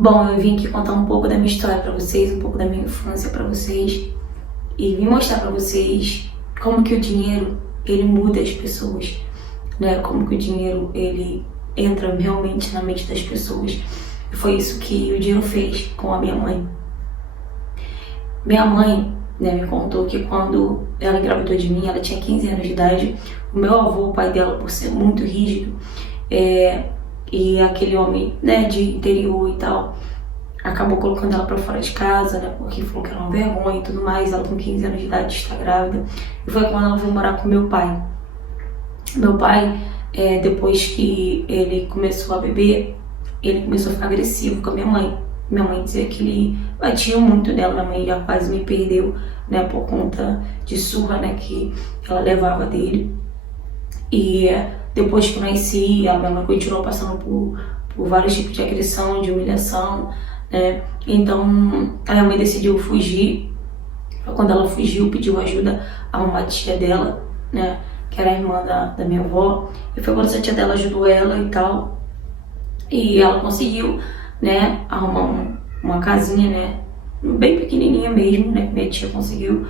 Bom, eu vim aqui contar um pouco da minha história pra vocês, um pouco da minha infância pra vocês e vim mostrar pra vocês como que o dinheiro, ele muda as pessoas, né? Como que o dinheiro, ele entra realmente na mente das pessoas. E foi isso que o dinheiro fez com a minha mãe. Minha mãe, né, me contou que quando ela engravidou de mim, ela tinha 15 anos de idade. O meu avô, o pai dela, por ser muito rígido, e aquele homem, né, de interior e tal, acabou colocando ela pra fora de casa, né, porque falou que era uma vergonha e tudo mais. Ela com 15 anos de idade está grávida. E foi quando ela veio morar com meu pai. Meu pai, depois que ele começou a beber, ele começou a ficar agressivo com a minha mãe. Minha mãe dizia que ele batia muito nela. Minha mãe já quase me perdeu, né, por conta de surra, né, que ela levava dele. E depois que eu nasci, a minha mãe continuou passando por vários tipos de agressão, de humilhação, né. Então a minha mãe decidiu fugir. Quando ela fugiu, pediu ajuda a uma tia dela, né, que era a irmã da minha avó. E foi quando essa tia dela ajudou ela e tal. E ela conseguiu, né, arrumar uma casinha, né, bem pequenininha mesmo, né, que minha tia conseguiu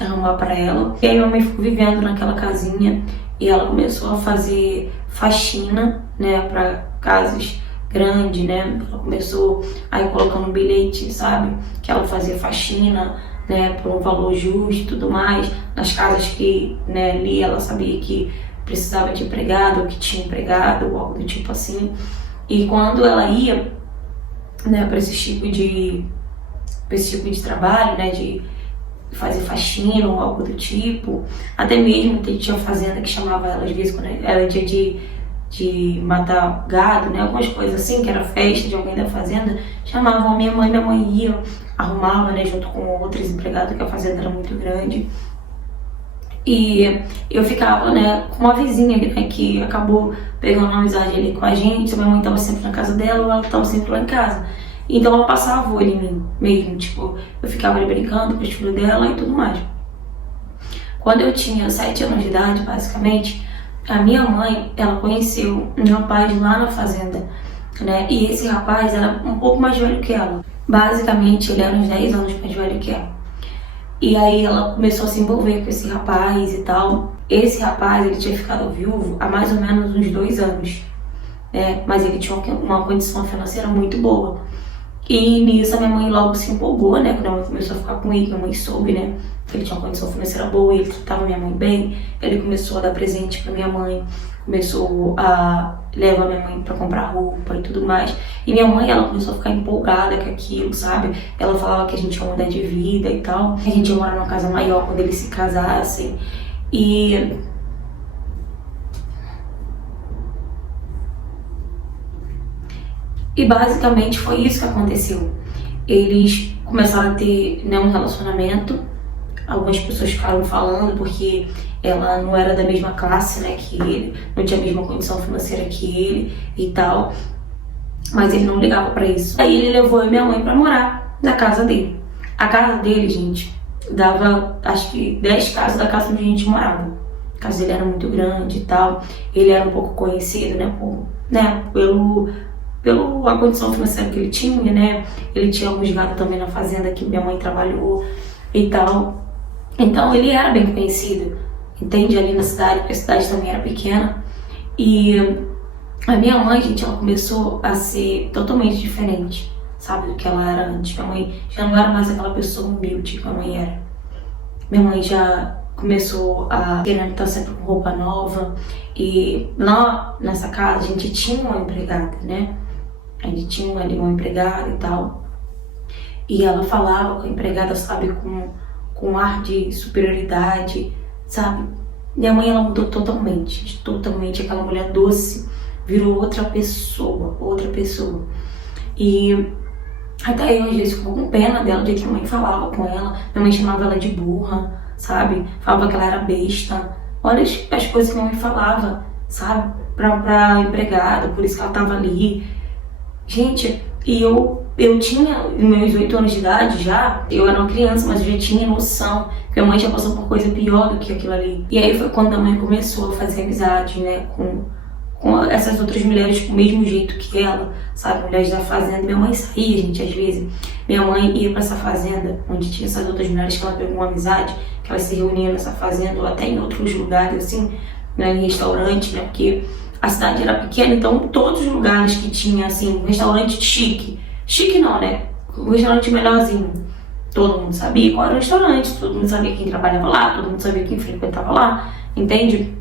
arrumar pra ela. E aí minha mãe ficou vivendo naquela casinha e ela começou a fazer faxina, né, pra casas grandes, né. Ela começou aí colocando um bilhete, sabe, que ela fazia faxina, né, por um valor justo e tudo mais, nas casas que, né, ali ela sabia que precisava de empregado, ou que tinha empregado, ou algo do tipo assim. E quando ela ia, né, para esse tipo de trabalho, né, de fazer faxina ou algo do tipo, até mesmo tinha fazenda que chamava ela, às vezes, quando era dia de matar gado, né, algumas coisas assim, que era festa de alguém da fazenda, chamavam a minha mãe ia, arrumava, né, junto com outros empregados, que a fazenda era muito grande. E eu ficava, né, com uma vizinha, né, que acabou pegando uma amizade ali com a gente. Minha mãe estava sempre na casa dela, ou ela estava sempre lá em casa. Então ela passava o olho em mim mesmo, tipo, eu ficava ali brincando com os filhos dela e tudo mais. Quando eu tinha 7 anos de idade, basicamente, a minha mãe, ela conheceu um rapaz lá na fazenda, né, e esse rapaz era um pouco mais velho que ela. Basicamente, ele era uns 10 anos mais velho que ela. E aí ela começou a se envolver com esse rapaz e tal. Esse rapaz, ele tinha ficado viúvo há mais ou menos uns 2 anos, né? Mas ele tinha uma condição financeira muito boa. E nisso a minha mãe logo se empolgou, né? Quando a mãe começou a ficar com ele, minha mãe soube, né, que ele tinha uma condição financeira boa e ele tratava minha mãe bem. Ele começou a dar presente pra minha mãe, começou a levar minha mãe pra comprar roupa e tudo mais. E minha mãe, ela começou a ficar empolgada com aquilo, sabe? Ela falava que a gente ia mudar de vida e tal, que a gente ia morar numa casa maior quando eles se casassem. E basicamente foi isso que aconteceu. Eles começaram a ter, né, um relacionamento. Algumas pessoas ficaram falando porque ela não era da mesma classe, né, que ele, não tinha a mesma condição financeira que ele e tal. Mas ele não ligava pra isso. Aí ele levou a minha mãe pra morar na casa dele. A casa dele, gente, dava acho que 10 casas da casa onde a gente morava. A casa dele era muito grande e tal. Ele era um pouco conhecido, né, pela condição financeira que ele tinha, né? Ele tinha alguns gatos também na fazenda que minha mãe trabalhou e tal. Então ele era bem conhecido, entende? Ali na cidade, porque a cidade também era pequena. E a minha mãe, gente, ela começou a ser totalmente diferente, sabe, do que ela era antes. Minha mãe já não era mais aquela pessoa humilde que a mãe era. Minha mãe já começou a querer estar sempre com roupa nova. E lá nessa casa a gente tinha uma empregada, né? A gente tinha ali uma empregada e tal. E ela falava com a empregada, sabe, com um ar de superioridade, sabe? Minha mãe, ela mudou totalmente, totalmente. Aquela mulher doce virou outra pessoa. E até eu às vezes fico com pena dela, de que a mãe falava com ela. Minha mãe chamava ela de burra, sabe? Falava que ela era besta. Olha as coisas que minha mãe falava, sabe? Pra empregada, por isso que ela tava ali. Gente, e eu tinha meus 8 anos de idade já, eu era uma criança, mas eu já tinha noção que a mãe já passou por coisa pior do que aquilo ali. E aí foi quando a mãe começou a fazer amizade, né, com com essas outras mulheres com o mesmo jeito que ela, sabe? Mulheres da fazenda. Minha mãe saía, gente, às vezes. Minha mãe ia pra essa fazenda, onde tinha essas outras mulheres que ela pegou uma amizade, que elas se reuniam nessa fazenda, ou até em outros lugares, assim, né, em restaurante, né? Porque a cidade era pequena, então todos os lugares que tinha, assim, um restaurante chique. Chique não, né? Um restaurante melhorzinho. Todo mundo sabia qual era o restaurante, todo mundo sabia quem trabalhava lá, todo mundo sabia quem frequentava lá, entende?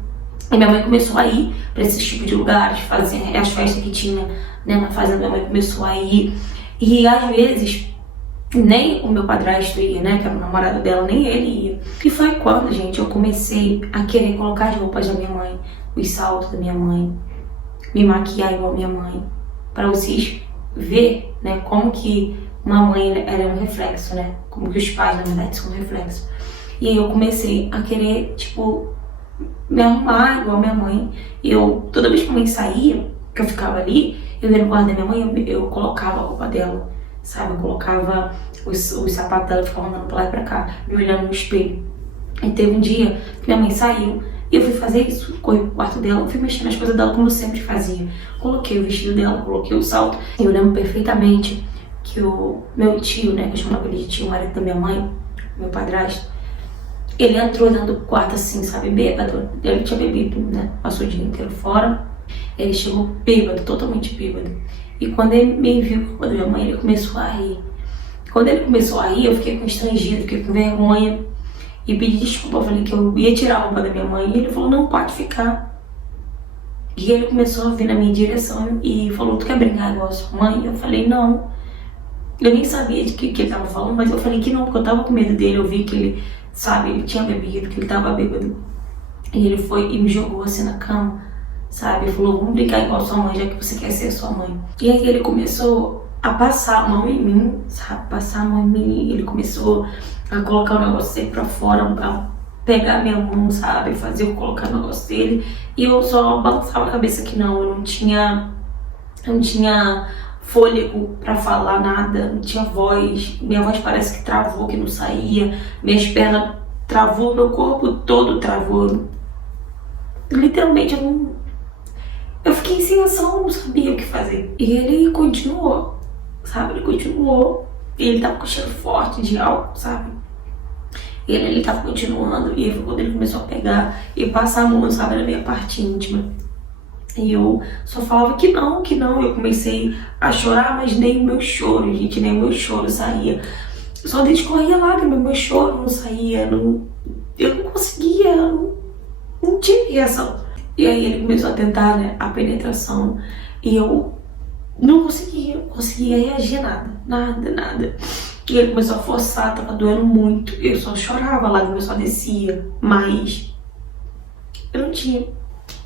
E minha mãe começou a ir para esse tipo de lugares, fazer as festas que tinha, né, na fazenda. Minha mãe começou a ir. E às vezes, nem o meu padrasto ia, né, que era o namorado dela, nem ele ia. E foi quando, gente, eu comecei a querer colocar as roupas da minha mãe, os saltos da minha mãe, me maquiar igual a minha mãe, para vocês ver, né, como que uma mãe era um reflexo, né, como que os pais, na verdade, são um reflexo. E aí eu comecei a querer, tipo, me arrumar igual a minha mãe. E eu, toda vez que a mãe saía, que eu ficava ali, eu ia no quarto da minha mãe, eu colocava a roupa dela, sabe? Eu colocava os sapatos dela, ficava andando pra lá e pra cá, me olhando no espelho. E teve um dia que minha mãe saiu e eu fui fazer isso, corri pro quarto dela, fui mexer nas coisas dela como eu sempre fazia. Coloquei o vestido dela, coloquei o salto. E eu lembro perfeitamente que o meu tio, né, que eu chamava ele de tio, o marido da minha mãe, meu padrasto, ele entrou dentro do quarto assim, sabe, bêbado. Ele tinha bebido, né, passou o dia inteiro fora. Ele chegou bêbado, totalmente bêbado. E quando ele me viu com a minha mãe, ele começou a rir. Quando ele começou a rir, eu fiquei constrangida, fiquei com vergonha. E pedi desculpa, eu falei que eu ia tirar a roupa da minha mãe. E ele falou, não, pode ficar. E ele começou a vir na minha direção e falou, tu quer brincar igual a sua mãe? Eu falei, não. Eu nem sabia de que ele tava falando, mas eu falei que não, porque eu tava com medo dele. Eu vi que ele, sabe, ele tinha bebido, que ele tava bêbado. E ele foi e me jogou assim na cama, sabe? Ele falou, vamos brincar igual a sua mãe, já que você quer ser sua mãe. E aí ele começou a passar a mão em mim, sabe? Passar a mão em mim. Ele começou a colocar o negócio dele pra fora, a pegar minha mão, sabe? Fazer eu colocar o negócio dele. E eu só balançava a cabeça que não, eu não tinha fôlego pra falar nada, não tinha voz. Minha voz parece que travou, que não saía. Minhas pernas travou, meu corpo todo travou. Literalmente eu fiquei sem ação, não sabia o que fazer. E ele continuou, sabe? Ele continuou. E ele tava com cheiro forte de álcool, sabe? E ele tava continuando. E aí, quando ele começou a pegar e passar a mão, sabe, na minha parte íntima. E eu só falava que não, que não. Eu comecei a chorar, mas nem o meu choro, gente, nem o meu choro saía. Só escorria lágrima, meu choro não saía. Eu não conseguia, não tinha reação. E aí ele começou a tentar, né, a penetração. E eu não conseguia reagir nada. E ele começou a forçar, tava doendo muito. Eu só chorava, a lágrima só descia. Mas eu não tinha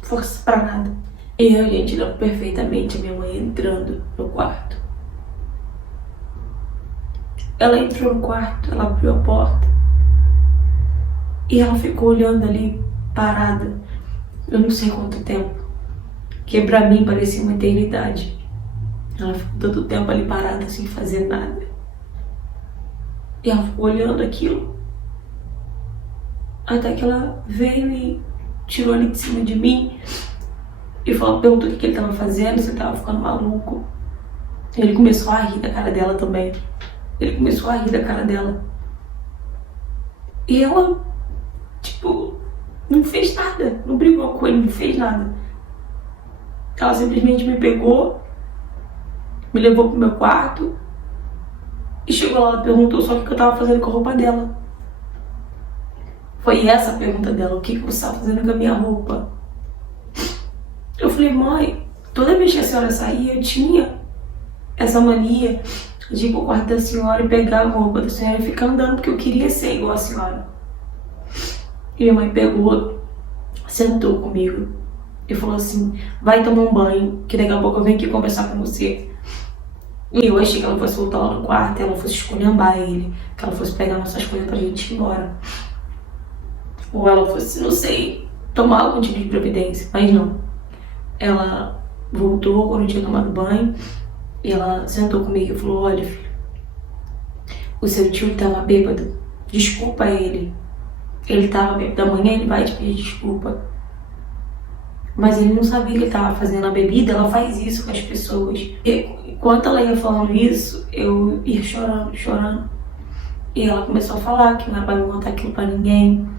força pra nada. E eu, gente, lembro perfeitamente a minha mãe entrando no quarto. Ela entrou no quarto, ela abriu a porta. E ela ficou olhando ali, parada. Eu não sei quanto tempo. Que pra mim parecia uma eternidade. Ela ficou tanto tempo ali parada, sem fazer nada. E ela ficou olhando aquilo. Até que ela veio e tirou ali de cima de mim. E perguntou o que ele tava fazendo, se ele tava ficando maluco. Ele começou a rir da cara dela também. E ela, tipo, não fez nada. Não brigou com ele, não fez nada. Ela simplesmente me pegou, me levou pro meu quarto. E chegou lá, ela perguntou só o que eu tava fazendo com a roupa dela. Foi essa a pergunta dela, o que você tava fazendo com a minha roupa? Eu falei, mãe, toda vez que a senhora saía, eu tinha essa mania de ir pro quarto da senhora e pegar a roupa da senhora e ficar andando, porque eu queria ser igual a senhora. E minha mãe pegou, sentou comigo e falou assim, vai tomar um banho, que daqui a pouco eu venho aqui conversar com você. E eu achei que ela fosse voltar lá no quarto, ela fosse esculhambar ele, que ela fosse pegar nossas coisas pra gente ir embora. Ou ela fosse, não sei, tomar algum tipo de providência, mas não. Ela voltou quando eu tinha tomado banho e ela sentou comigo e falou, olha, filho, o seu tio tava bêbado, desculpa ele tava bêbado, amanhã ele vai te pedir desculpa. Mas ele não sabia que ele estava fazendo a bebida. Ela faz isso com as pessoas. E enquanto ela ia falando isso, eu ia chorando, chorando. E ela começou a falar que não era pra me contar aquilo pra ninguém,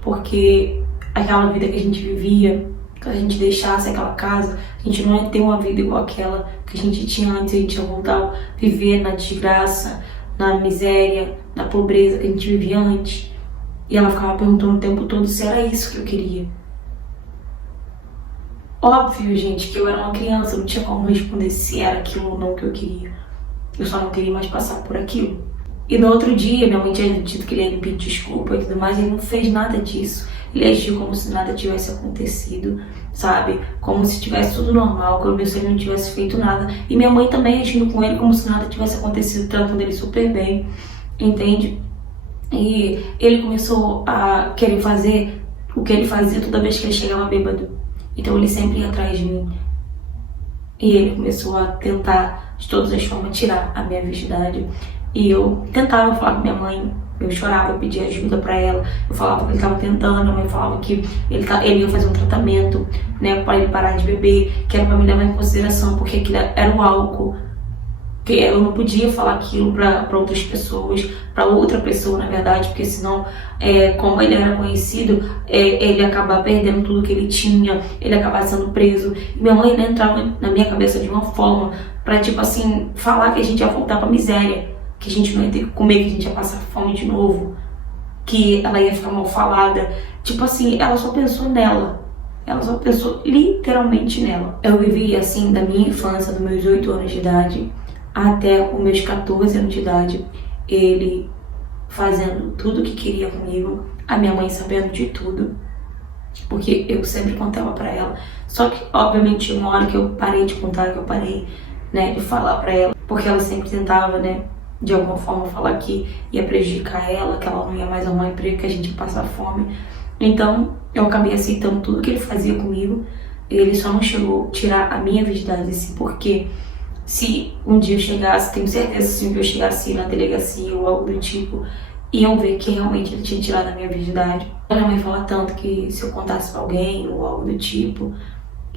porque aquela vida que a gente vivia, que a gente deixasse aquela casa, a gente não ia ter uma vida igual aquela que a gente tinha antes, a gente ia voltar a viver na desgraça, na miséria, na pobreza que a gente vivia antes. E ela ficava perguntando o tempo todo se era isso que eu queria. Óbvio, gente, que eu era uma criança, não tinha como responder se era aquilo ou não que eu queria. Eu só não queria mais passar por aquilo. E no outro dia, minha mãe tinha dito que ele ia me pedir desculpa e tudo mais, e ele não fez nada disso. Ele agiu como se nada tivesse acontecido, sabe? Como se tivesse tudo normal, como se ele não tivesse feito nada. E minha mãe também agindo com ele como se nada tivesse acontecido, tratando ele super bem, entende? E ele começou a querer fazer o que ele fazia toda vez que ele chegava bêbado. Então ele sempre ia atrás de mim. E ele começou a tentar, de todas as formas, tirar a minha virgindade. E eu tentava falar com minha mãe, eu chorava, eu pedia ajuda pra ela, eu falava que ele estava tentando, minha mãe falava que ele ia fazer um tratamento, né, para ele parar de beber, que era pra me levar em consideração, porque aquilo era o álcool, que eu não podia falar aquilo pra outras pessoas, pra outra pessoa, na verdade, porque senão, como ele era conhecido, ele ia acabar perdendo tudo que ele tinha, ele ia acabar sendo preso. E minha mãe entrava na minha cabeça de uma forma pra, tipo assim, falar que a gente ia voltar pra miséria, que a gente não ia ter que comer, que a gente ia passar fome de novo, que ela ia ficar mal falada. Tipo assim, ela só pensou nela. Ela só pensou literalmente nela. Eu vivi assim da minha infância, dos meus 8 anos de idade, até os meus 14 anos de idade. Ele fazendo tudo o que queria comigo, a minha mãe sabendo de tudo, porque eu sempre contava pra ela. Só que, obviamente, uma hora que eu parei de contar, que eu parei, né, de falar pra ela, porque ela sempre tentava, né, de alguma forma falar que ia prejudicar ela, que ela não ia mais arrumar emprego, que a gente ia passar fome. Então, eu acabei aceitando tudo que ele fazia comigo. Ele só não chegou a tirar a minha virgindade, assim, porque se um dia eu chegasse, tenho certeza, se um dia eu chegasse na delegacia ou algo do tipo, iam ver que realmente ele tinha tirado a minha virgindade. A minha mãe fala tanto que se eu contasse pra alguém ou algo do tipo,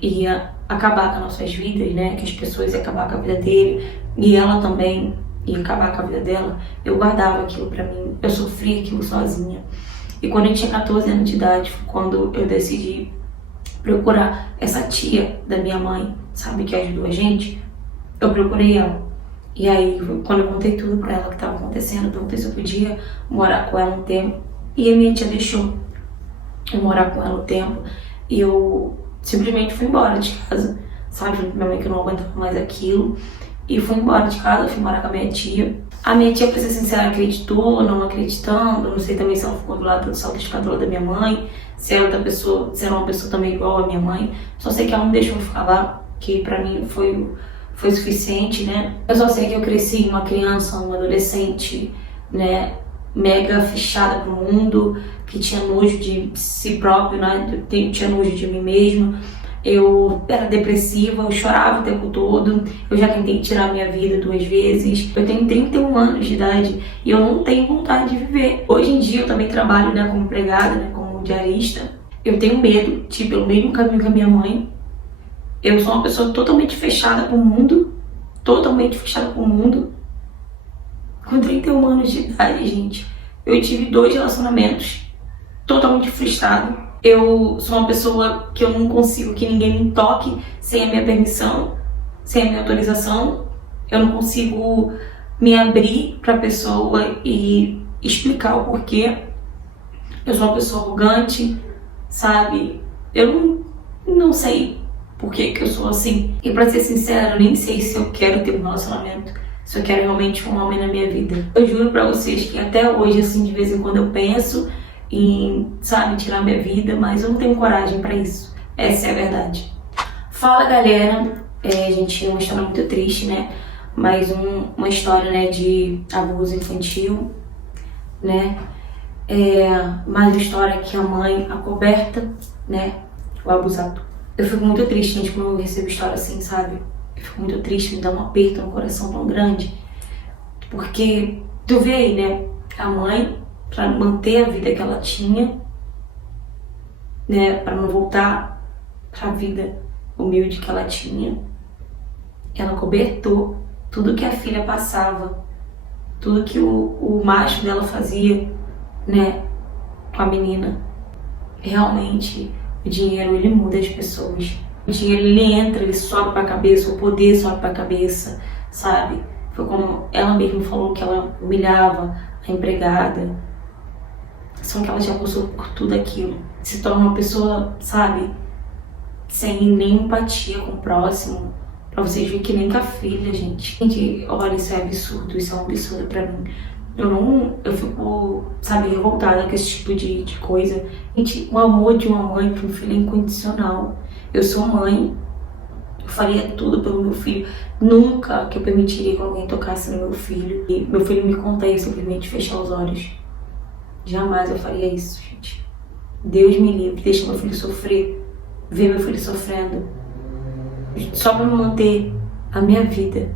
ia acabar com as nossas vidas, né, que as pessoas iam acabar com a vida dele, e ela também ia acabar com a vida dela. Eu guardava aquilo pra mim, eu sofria aquilo sozinha. E quando eu tinha 14 anos de idade, foi quando eu decidi procurar essa tia da minha mãe, sabe, que ajudou a gente. Eu procurei ela. E aí, quando eu contei tudo pra ela que estava acontecendo, perguntei se eu podia morar com ela um tempo. E a minha tia deixou eu morar com ela um tempo. E eu simplesmente fui embora de casa, sabe? Falei pra minha mãe que eu não aguentava mais aquilo. E fui embora de casa, fui morar com a minha tia. A minha tia, pra ser sincera, acreditou, não acreditando. Não sei também se ela ficou do lado, só de ficar do lado da minha mãe. Se era outra pessoa, se era uma pessoa também igual a minha mãe. Só sei que ela não deixou eu ficar lá, que pra mim foi suficiente, né? Eu só sei que eu cresci uma criança, uma adolescente, né? Mega fechada pro mundo, que tinha nojo de si próprio, né? Tinha nojo de mim mesmo. Eu era depressiva, eu chorava o tempo todo. Eu já tentei tirar minha vida 2 vezes. Eu tenho 31 anos de idade e eu não tenho vontade de viver. Hoje em dia eu também trabalho, né, como empregada, né, como diarista. Eu tenho medo de ir pelo mesmo caminho que a minha mãe. Eu sou uma pessoa totalmente fechada pro mundo. Totalmente fechada pro mundo. Com 31 anos de idade, gente, eu tive 2 relacionamentos totalmente frustrados. Eu sou uma pessoa que eu não consigo que ninguém me toque sem a minha permissão, sem a minha autorização. Eu não consigo me abrir pra pessoa e explicar o porquê. Eu sou uma pessoa arrogante, sabe? Eu não sei por que eu sou assim. E pra ser sincera, eu nem sei se eu quero ter um relacionamento, se eu quero realmente um homem na minha vida. Eu juro pra vocês que até hoje, assim, de vez em quando eu penso em, sabe, tirar minha vida, mas eu não tenho coragem pra isso. Essa é a verdade. Fala, galera. Gente, é uma história muito triste, né? Mais uma história, né, de abuso infantil, né? Mais uma história que a mãe acoberta, né, o abusador. Eu fico muito triste, gente, quando eu recebo história assim, sabe? Eu fico muito triste, me dá um aperto no coração tão grande. Porque tu vê aí, né, a mãe, pra manter a vida que ela tinha, né, pra não voltar pra vida humilde que ela tinha. Ela cobertou tudo que a filha passava, tudo que o macho dela fazia, né, com a menina. Realmente, o dinheiro, ele muda as pessoas. O dinheiro, ele entra, ele sobe pra cabeça, o poder sobe pra cabeça, sabe? Foi como ela mesma falou, que ela humilhava a empregada. Só que ela já passou por tudo aquilo. Se torna uma pessoa, sabe, sem nem empatia com o próximo. Pra vocês verem que nem com a filha, gente. Gente, olha, isso é absurdo, isso é um absurdo pra mim. Eu fico, sabe, revoltada com esse tipo de coisa. Gente, o amor de uma mãe para um filho é incondicional. Eu sou mãe, eu faria tudo pelo meu filho. Nunca que eu permitiria que alguém tocasse no meu filho. E meu filho me conta isso, simplesmente fechar os olhos. Jamais eu faria isso, gente. Deus me livre, deixa meu filho sofrer. Ver meu filho sofrendo. Só para manter a minha vida.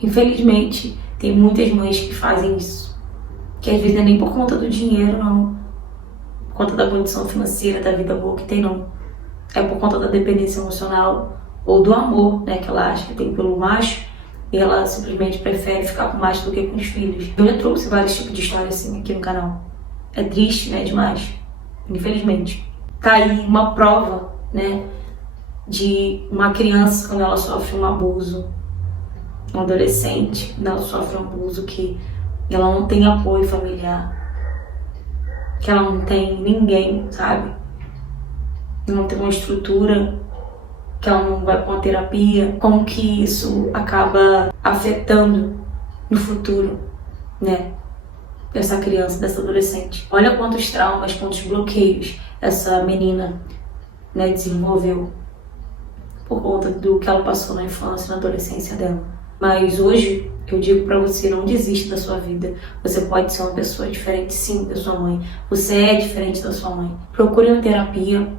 Infelizmente, tem muitas mães que fazem isso. Que às vezes não é nem por conta do dinheiro, não. Por conta da condição financeira, da vida boa que tem, não. É por conta da dependência emocional ou do amor, né, que ela acha que tem pelo macho. E ela simplesmente prefere ficar com o macho do que com os filhos. Eu já trouxe vários tipos de histórias assim aqui no canal. É triste, né, demais. Infelizmente. Tá aí uma prova, né, de uma criança quando ela sofre um abuso. Um adolescente, quando ela sofre um abuso, que ela não tem apoio familiar, que ela não tem ninguém, sabe? Não tem uma estrutura, que ela não vai para uma terapia. Como que isso acaba afetando no futuro, né? Dessa criança, dessa adolescente. Olha quantos traumas, quantos bloqueios essa menina, né, desenvolveu por conta do que ela passou na infância, na adolescência dela. Mas hoje, eu digo pra você, não desista da sua vida. Você pode ser uma pessoa diferente, sim, da sua mãe. Você é diferente da sua mãe. Procure uma terapia,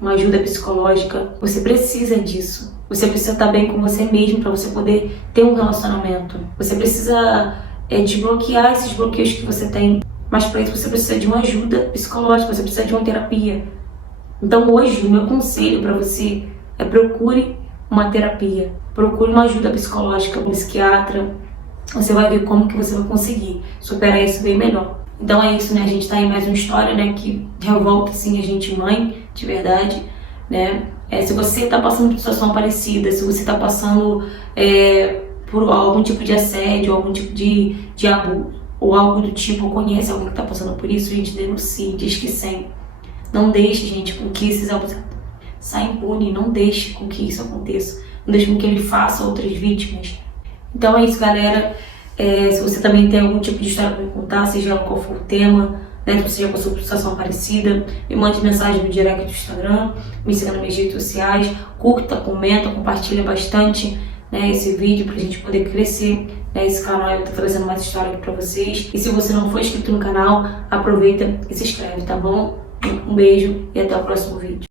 uma ajuda psicológica. Você precisa disso. Você precisa estar bem com você mesmo para você poder ter um relacionamento. Você precisa desbloquear esses bloqueios que você tem. Mas para isso você precisa de uma ajuda psicológica, você precisa de uma terapia. Então hoje, o meu conselho para você é procure uma terapia. Procure uma ajuda psicológica, um psiquiatra. Você vai ver como que você vai conseguir superar isso bem melhor. Então é isso, né? A gente tá em mais uma história, né, que revolta, sim, a gente mãe, de verdade, né? Se você tá passando por situação parecida, se você tá passando por algum tipo de assédio, algum tipo de abuso, ou algo do tipo, ou conhece alguém que tá passando por isso, gente, denuncie, diz que sim. Não deixe, gente, com que esses abusos saiam impune, não deixe com que isso aconteça. Não deixe com que ele faça outras vítimas. Então é isso, galera. Se você também tem algum tipo de história para me contar, seja ela qual for o tema, né, se você já passou por situação parecida, me mande mensagem no direct do Instagram, me siga nas minhas redes sociais, curta, comenta, compartilha bastante, né, esse vídeo pra gente poder crescer, né, esse canal. Eu tô trazendo mais história aqui pra vocês. E se você não for inscrito no canal, aproveita e se inscreve, tá bom? Um beijo e até o próximo vídeo.